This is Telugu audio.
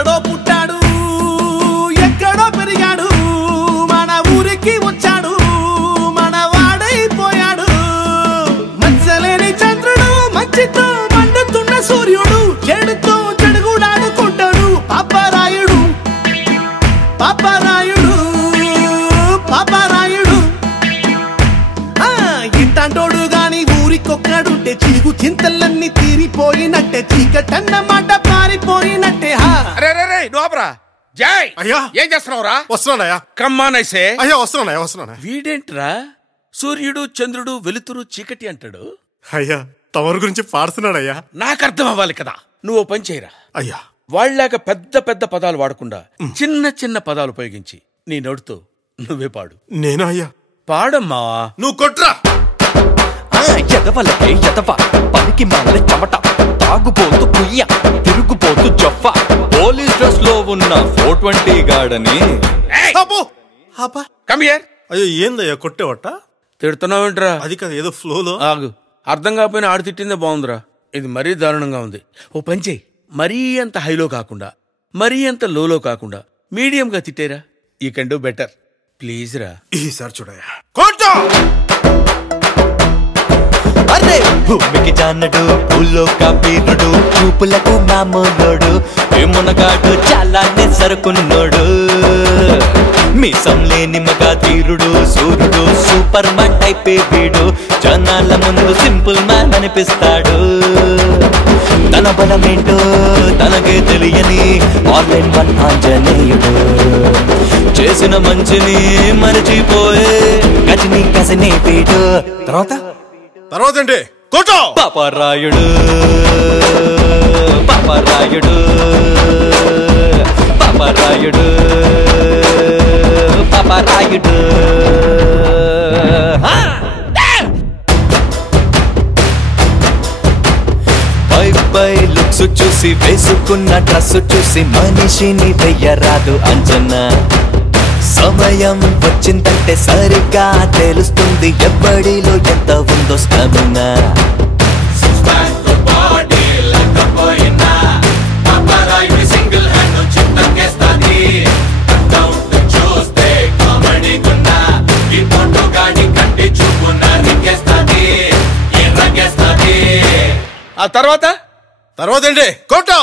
ఎక్కడో పుట్టాడు ఎక్కడో పెరిగాడు మన ఊరికి వచ్చాడు మన వాడైపోయాడు మచ్చలేని చంద్రుడు మంచితో మండుతున్న సూర్యుడు చెడుతో చెడుగుడాడుకుంటాడు పాపరాయుడు పాపరాయుడు పాపరాయుడు ఇంటంటోడు గాని ఊరికొక్కడుంటే చీగు చింతలన్నీ తీరిపోయినట్టే చీకటన్నమాట పారిపోయినట్టే జై అయ్యా ఏం చేస్తున్నావురా? వస్తున్నానయ్యా. కమ్మానైసే అయ్యా వస్తున్నా. వీడేంట్రా సూర్యుడు చంద్రుడు వెలుతురు చీకటి అంటాడు? అయ్యా తమరి గురించి పాడుతున్నాడయ్యా. నాకు అర్థం అవ్వాలి కదా. నువ్వు పని చేయరా అయ్యా. వాళ్ళలాగా పెద్ద పెద్ద పదాలు వాడకుండా చిన్న చిన్న పదాలు ఉపయోగించి నీ నోటితో నువ్వే పాడు. నేను అయ్యా పాడమ్మా. నువ్వు కొట్రా. ఎదవలకే ఎదవ పనికి మాల చెమట తాగుబోతు కుయ్య తిరుగుబోతు జొఫ పోలీస్ డ్రెస్ లో ఉన్న 420 గాడని కమ్ హియర్. అయ్యో ఏందయ్యా కొట్టేవట? తిడుతున్నావేంట్రా? అది కదా ఏదో ఫ్లోలో. ఆగు, అర్థం కాకపోయినా ఆడు తిట్టిందే బాగుందిరా. ఇది మరీ దారుణంగా ఉంది. ఓ పని చేయి, మరీ అంత హైలో కాకుండా మరీ అంత లోలో కాకుండా మీడియంగా తిట్టేరా. You can do better please రా. ఈసారి చూడయ్యా. కొట్టు. అరే భూమికి జానడు పూల్లో కబీరుడు చూపులకు మామూలుడు ఏమునగాడు చాలానే సరుకున్నోడు మీసం లేని మగ తీరుడు సూర్యుడు సూపర్ మ్యాన్ టైపే వీడు జనాల ముందు సింపుల్ మ్యాన్ అనిపిస్తాడు తన బలమేంటో తనకే తెలియని ఆన్లైన్ వన్ ఆంజనేయుడు చేసిన మంచిని మరచిపోయే గజని కసనే వీడు తర్వాత ఏంటి? కొట్టు. పాపరాయుడు పాపరాయుడు పాపరాయుడు పాపరాయుడు పై లుక్స్ చూసి వేసుకున్న డ్రెస్ చూసి మనిషిని వెయ్యరాదు అంచనా సమయం వచ్చిందంటే సరిగ్గా తెలుస్తుంది ఎవ్వడిలో ఎంత ఉందో స్టామినా ఆ తర్వాత ఏంటి? కొట్టు.